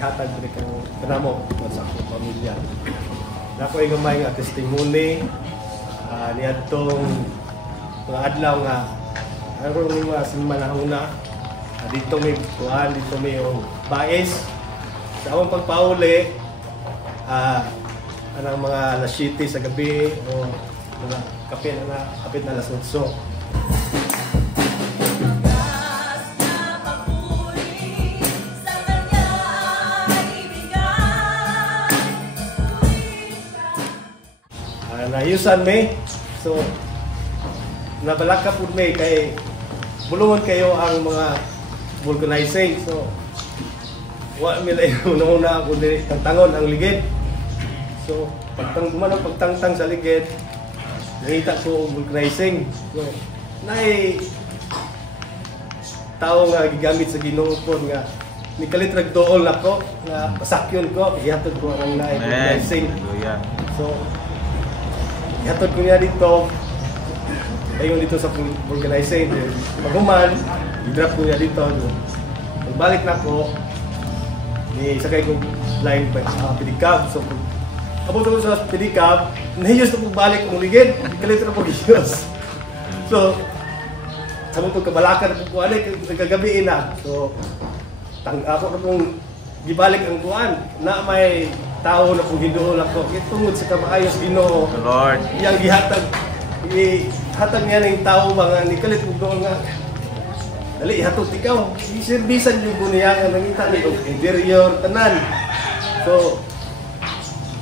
ihatag diri kanamo sa akong pamilya. Nako ay gamay nga testimony niadtong mga adlaw nga aron ni mga semana una dito may kuan, dito may bais sa akong pagpauli anang mga alas 7 sa gabi o mga kapit na alas 8. Nayusan may so nabalaka po may kay bulungan kayo ang mga vulcanizing so wa mi lay una ako diri tangon ang ligid so pagtangtang sa ligid nakita ko vulcanizing so nay tao nga gigamit sa Ginoo pod nga nikalit ragdool ako nga pasakyon ko ihatod ko ang vulcanizing so ihatod ko niya dito, ayun dito sa vulcanizing. Paghuman, i-drop ko niya dito. Pagbalik na ko, sakay ko line pedicab. So, abot ako sa pedicab, nahiyos na kong balik kong ligid, kalito na po giyos. So, sabot ko kabalakan po kuhan nagkagabiin na. So, ako na pong gibalik ang kuhan, na may tao na kung hindoon ako, itungod sa kamaayos Ginoo. Lord. Iyang ihatag niya ng tao mga nikalit mo doon nga. Dali, ihatod ikaw. Iserbisan yung buniya nga nangita nito. Interior, tanan. So,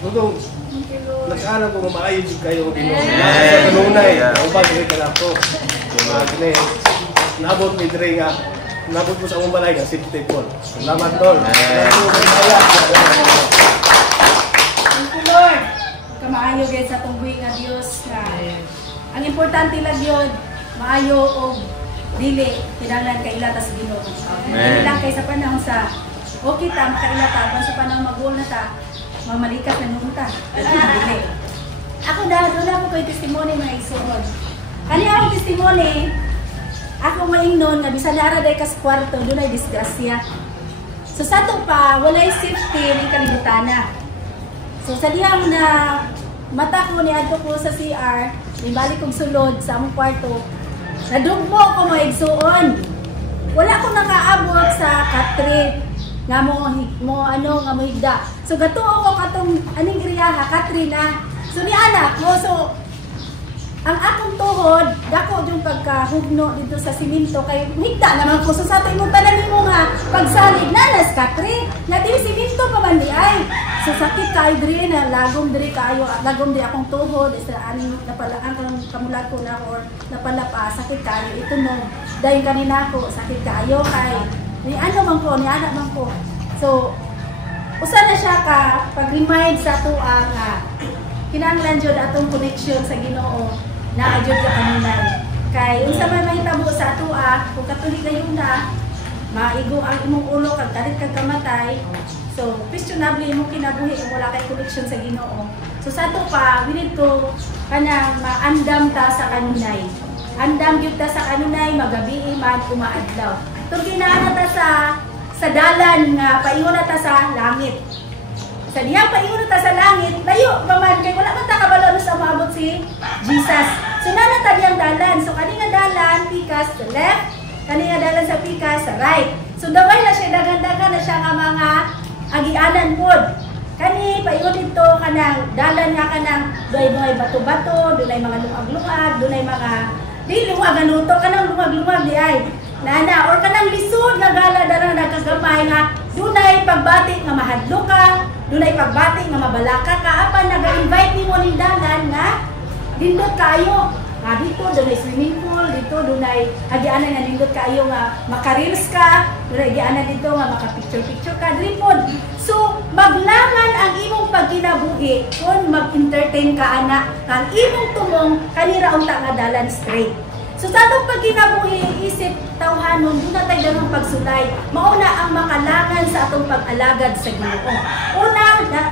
nung nag-alam ko maayos yung kayo Ginoo. Sa kanunay, naubag rin ka na ako. Nabot may diri nga. Nabot mo sa among balay nga, safety call. Salamat, Lord. Lord, kamaayo guys sa tungbuhi nga Dios nga ang importante lang yun maayo o dili kinahanglan kailata sa Ginoo. Dili lang kay sa panahon sa okay ta makailata kung sa panahon mag-uol na ta mamalikat na nunta. Dili. Ako doon ako ko'y testimony mga igsoon. Kani akong testimony ako maingnon nga bisan nara day ka sa kwarto doon ay disgrasya. So sa to pa walay safety ning kalibutana. So sa diyang na mata ko ni adto ko sa CR, ibalik kong sulod sa among kwarto. Nadugmo ko mga igsuon. Wala ko nakaabot sa katri nga nga mo higda. So gatuo ko katong aning griyaha katri na. So ni anak mo so ang akong tuhod dako yung pagkahugno dito sa simento kay higda naman ko so sa ato imong tanan mo nga pagsalig nanas katri nga di simento pa man di ay. So sakit kayo diri na lagom diri kayo lagom di akong tuhod sa aning napalaan kanang kamulat ko na or napalapa sakit kayo ito no dahil kanina ko sakit kayo kay ni ano man ko ni anak man ko. So usa na siya ka pag-remind sa tuwa nga kinahanglan jud atong connection sa Ginoo na ajud ka kanina kay unsa man mahitabo sa tuwa kung katulik na yun na maigo ang imong ulo kag kalit kag kamatay. So, questionable mo kinabuhi kung wala kay connection sa Ginoo. So, sa ito pa, we need to kanang maandam ta sa kanunay. Andam gyud ta sa kanunay, magabi man umaadlaw. Ito ginaana ta sa dalan nga paingon ta sa langit. Sa diha paingon ta sa langit, layo pa man kay wala man ta kabalo sa maabot si Jesus. So, nana ta diyang dalan. So, kani nga dalan pikas sa left, kani nga dalan sa pikas sa right. So, daway na siya dagan-dagan na siya nga mga agianan pod. Kani paingon dito kanang dalan nga kanang duay bato-bato, dunay mga lumag-lumag, dunay mga di lumag anuto kanang lumag-lumag di ay. Nana or kanang lisod nga gala dara nagkagamay nga dunay pagbati nga mahadlok ka, dunay pagbati nga mabalaka ka apan naga-invite nimo ning dalan nga dindot kayo. Dito dunay swimming pool, dito dunay agianan nga nindot kayo nga maka-reels ka, dunay agianan dito nga maka-picture-picture ka diri pod. So maglangan ang imong pagkinabuhi kung mag-entertain ka ana kang imong tumong kanira unta nga dalan straight. So sa atong pagkinabuhi isip tawhanon duna tay daghang pagsulay. Mao na ang makalangan sa atong pag-alagad sa Ginoo. Una,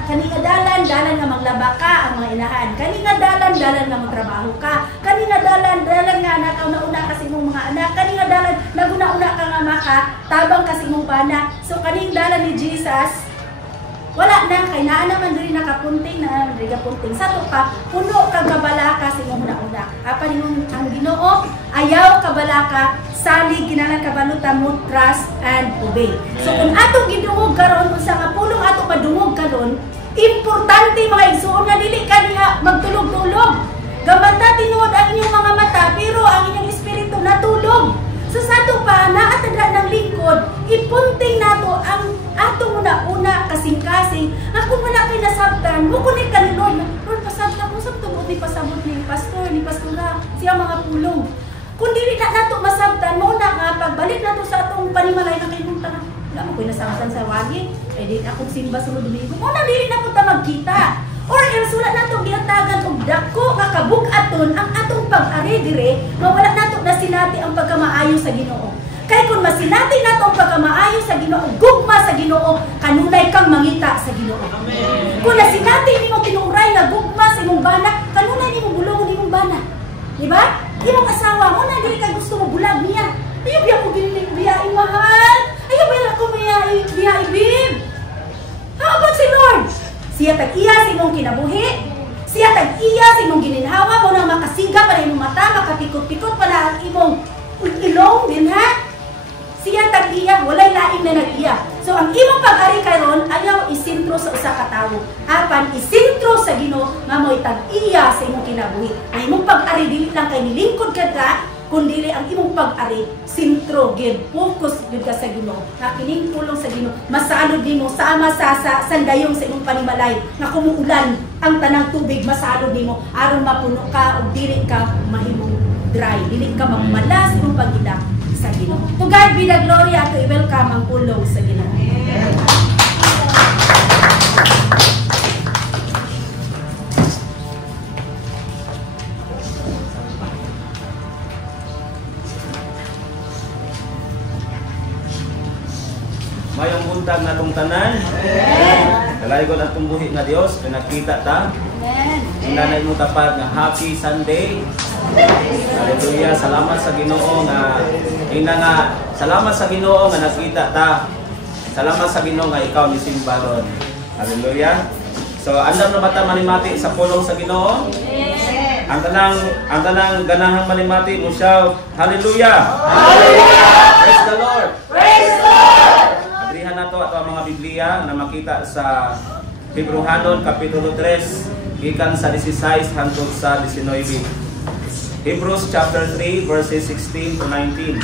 kani nga dalan nga maglaba ka ang mga inahan. Kani nga dalan nga magtrabaho ka. Kani nga dalan nga nakauna-una ka sa imong mga anak. Kani nga dalan naguna-una ka nga maka tabang ka sa imong bana. So kani dalan ni Jesus wala na kay naa naman diri nakapunting na diri kapunting sa to pa puno kag kabalaka sa imong una-una. Apan imong ang Ginoo ayaw kabalaka, salig kinahanglan kabalutan mo trust and obey. So kung atong gidungog karon unsa nga pulong ato padungog karon, importante mga igsoon nga dili ka diha magtulog-tulog. Gabata tinuod ang inyong mga mata pero ang inyong espiritu natulog. So sa ato pa naatadra ng lingkod, ipunting nato ang atong una-una kasing-kasing. Ako wala kay nasabtan, mo kunik ka ni Lord. Lord, pasabtan ko sa tungod ni pasabot ni pastor, ni pastora, siya mga pulong. Kung dili na nato masabtan, mo na nga pagbalik nato sa atong panimalay na kay munta na. Wala mo ko'y nasabtan sa wagi, eh di akong simba sunod domingo. Mo na dili na punta magkita. Or else wala nato giatagan og dako nga kabug-aton ang atong pag-ari dire, mawala nato na sinati ang pagkamaayo sa Ginoo. Kay kung masinati nato ang pagkamaayo sa Ginoo, gugma sa Ginoo, kanunay kang mangita sa Ginoo. Kung nasinati nimo tinuray nga gugma sa imong bana, kanunay nimo bulong imong bana. Di ba? Imong asawa mo na dili ka gusto mo bulag niya. Ayaw biya ko giniling biya mahal. Ayaw biya ko biya ibib. How about si Lord? Siya tag-iya sa imong kinabuhi. Siya tag-iya sa imong gininhawa mo na makasiga pa na imong mata, makapikot-pikot pa na ang imong ilong din ha. Siya tag-iya, walay laing na nag-iya. So ang imong pag-ari karon ayaw isintro sa usa ka tawo. Apan isintro sa Ginoo nga mo'y tag-iya sa imong kinabuhi. Ang imong pag-ari dili lang kay nilingkod ka, kundi ang imong pag-ari sintro gid, focus gid ka sa Ginoo. Na kining pulong sa Ginoo masalod nimo sama sa sandayong sa imong panimalay nga kumuulan ang tanang tubig masalod nimo aron mapuno ka ug dili ka mahimong dry, dili ka magmalas imong pag-ila sa Ginoo. To God be the glory at i-welcome ang pulong sa Ginoo. Mayong buntag na itong tanan. Kalay ko na itong buhi nga Diyos. Pinakita ta. Hinanay mo tapat nga Happy Sunday. Hallelujah. Salamat sa Ginoo nga salamat sa Ginoo nga nakita ta. Salamat sa Ginoo nga ikaw ni simbaron. Hallelujah. So andam na bata manimati sa pulong sa Ginoo? Ang tanang ganahang manimati mo shout Hallelujah. Hallelujah. Praise the Lord. Praise the Lord. Abrihan nato ato ang mga Biblia na makita sa Hebrehanon kapitulo 3 gikan sa 16 hangtod sa 19. Hebrews chapter 3 verses 16 to 19.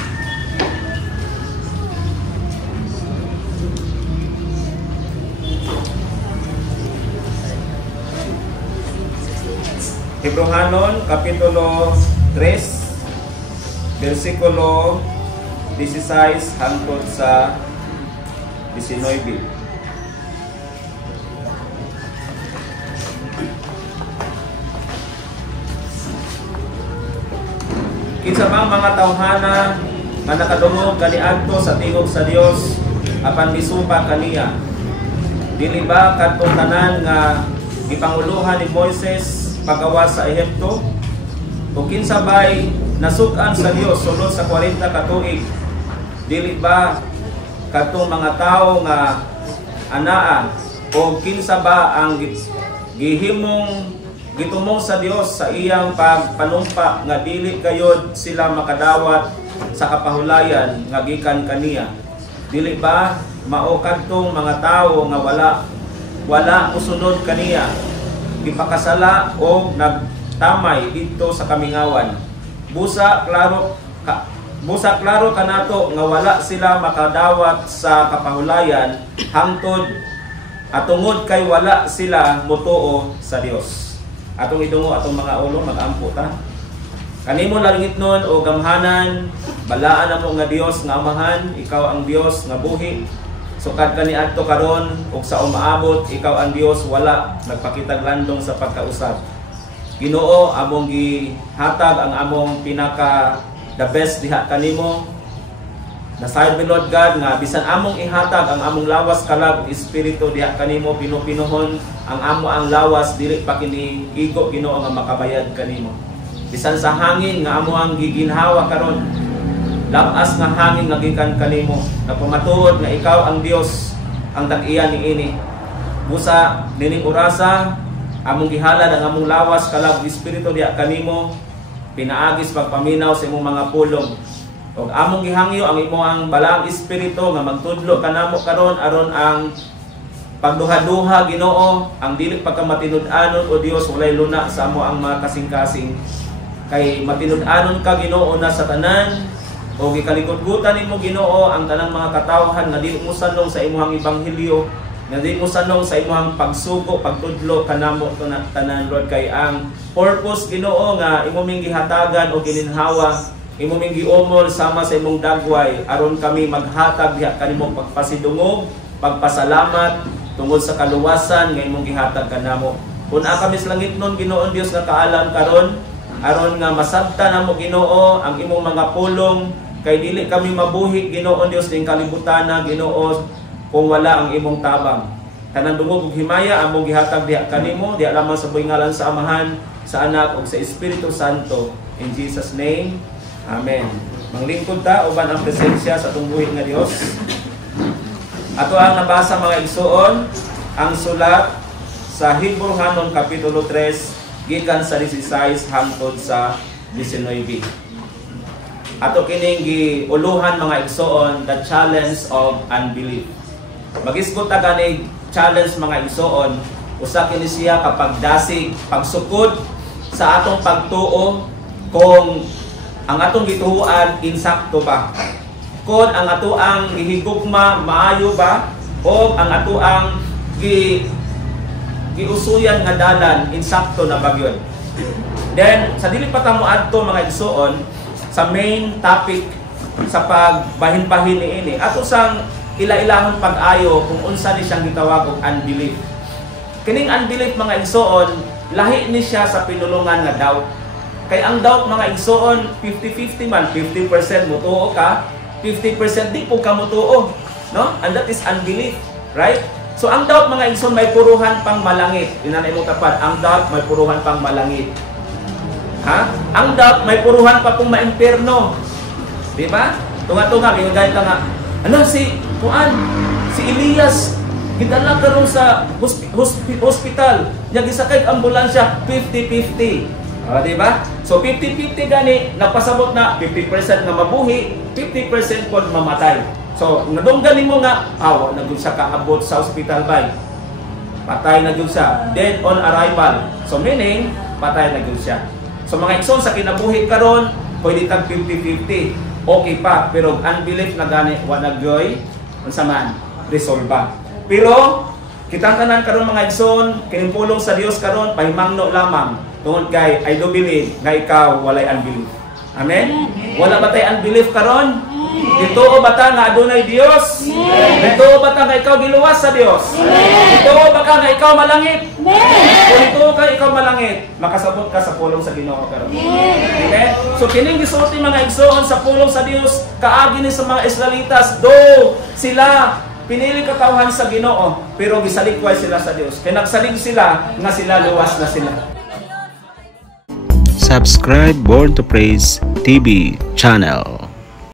Hebrehanon kapitulo 3 versikulo 16 hangtod sa 19. Kinsa bang mga tawhana nga nakadungog kaniadto sa tingog sa Dios apan misupa kaniya? Dili ba kadtong tanan nga gipanguluhan ni Moises pagawas sa Ehipto? O kinsa bay nasug-an sa Dios sulod sa 40 ka tuig? Dili ba kadtong mga tawo nga anaa o kinsa ba ang gitumong sa Dios sa iyang pagpanumpa nga dili gayud sila makadawat sa kapahulayan nga gikan kaniya? Dili ba mao kadtong mga tawo nga wala musunod kaniya gipakasala o nagtamay dito sa kamingawan? Busa klaro kanato nga wala sila makadawat sa kapahulayan hangtod at tungod kay wala sila mutuo sa Dios. Atong idungo atong mga ulo magampo ta. Kanimo langit nun o gamhanan, balaan namo nga Dios nga Amahan, ikaw ang Dios nga buhi. Sukad kaniadto karon ug sa umaabot ikaw ang Dios wala nagpakitag landong sa pagkausab. Ginoo, among gihatag ang among pinaka the best diha kanimo. Nasayod mi Lord God nga bisan among ihatag ang among lawas kalag espiritu diha kanimo pinupinuhon ang ang lawas dili pa kini igo Ginoo nga makabayad kanimo. Bisan sa hangin nga amo ang giginhawa karon, labas nga hangin nga gikan kanimo, nagpamatuod nga ikaw ang Dios ang tag-iya niini. Busa nining orasa among gihalad ang among lawas kalag espiritu diha kanimo, pinaagis pagpaminaw sa imong mga pulong. Og among gihangyo ang imong balang espiritu nga magtudlo kanamo karon aron ang pagduha-duha Ginoo, ang dili pagkamatinud-anon o Dios walay luna sa amo ang mga kasing-kasing. Kay matinud-anon ka Ginoo na sa tanan o gikalikot-gutan nimo Ginoo ang tanang mga katawhan nga dili mo sanong sa imong ebanghelyo, nga di mo sanong sa imong pagsugo, pagtudlo kanamo tanan Lord, kay ang purpose Ginoo nga imo ming gihatagan o gininhawa, imo ming giomol sama sa imong dagway aron kami maghatag diha kanimong pagpasidungog, pagpasalamat tungod sa kaluwasan nga imong gihatag kanamo. Kun kami sa langit nun Ginoo Dios nga kaalam karon aron nga masabtan namo Ginoo ang imong mga pulong, kay dili kami mabuhi Ginoo Dios ning kalibutan na Ginoo kung wala ang imong tabang. Tanan dungog ug himaya among gihatag diha kanimo, diha lamang sa buhi ngalan sa Amahan, sa Anak ug sa Espiritu Santo. In Jesus name, amen. Manglingkod ta uban ang presensya sa atong buhi nga Dios. Ato ang nabasa mga igsuon ang sulat sa Hebrehanon kapitulo 3 gikan sa 16 hangtod sa 19. Ato kining giuluhan mga igsuon, the challenge of unbelief. Magisgot ta gani challenge mga igsuon, usa kini siya kapag dasig pagsukod sa atong pagtuo kung ang atong gituhuan insakto ba, kung ang ato ang gihigugma maayo ba, o ang ato ang giusuyan nga dalan insakto na ba gyud. Then sa dili pa ta moadto mga igsuon sa main topic sa pagbahin-bahin niini, ato sang ila-ilahon pag-ayo kung unsa ni siyang gitawag og unbelief. Kining unbelief mga igsuon, lahi ni siya sa pinulungan nga doubt. Kay ang doubt mga igsuon 50-50 man, 50% mutuo ka, 50% di po ka mutuo, no? And that is unbelief, right? So ang doubt mga igsuon may puruhan pang malangit. Inanay mo tapat, ang doubt may puruhan pang malangit. Ha? Ang doubt may puruhan pa pong maimperno. Di ba? Tunga-tunga gigayt ka nga. Ano si Elias gidala karon sa hospital, nya gisakay ambulansya 50-50. Di ba? So 50-50 gani napasabot na 50% nga mabuhi, 50% pod mamatay. So nadunggan nimo nga awa na gyud siya kaabot sa hospital bay. Patay na gyud siya, dead on arrival. So meaning patay na gyud siya. So mga igsoon sa kinabuhi karon pwede tag 50-50. Okay pa, pero unbelief na gani wa nagyoy unsa man resolba. Pero kita tanan karon mga igsoon kining pulong sa Dios karon pahimangno lamang tungod kay I do believe nga ikaw walay unbelief. Amen. Wala ba tay unbelief karon? Dito ba ta nga adunay Dios? Dito ba ta nga ikaw giluwas sa Dios? Dito ba ka nga ikaw malangit? Kung dito ka ikaw malangit, makasabot ka sa pulong sa Ginoo karon. Okay? So kining gisulti mga igsoon sa pulong sa Dios, kaagi ni sa mga Israelitas, do sila pinili katawhan sa Ginoo, pero gisalikway sila sa Dios. Kaya nagsalig sila nga sila luwas na sila. Subscribe Born to Praise TV channel.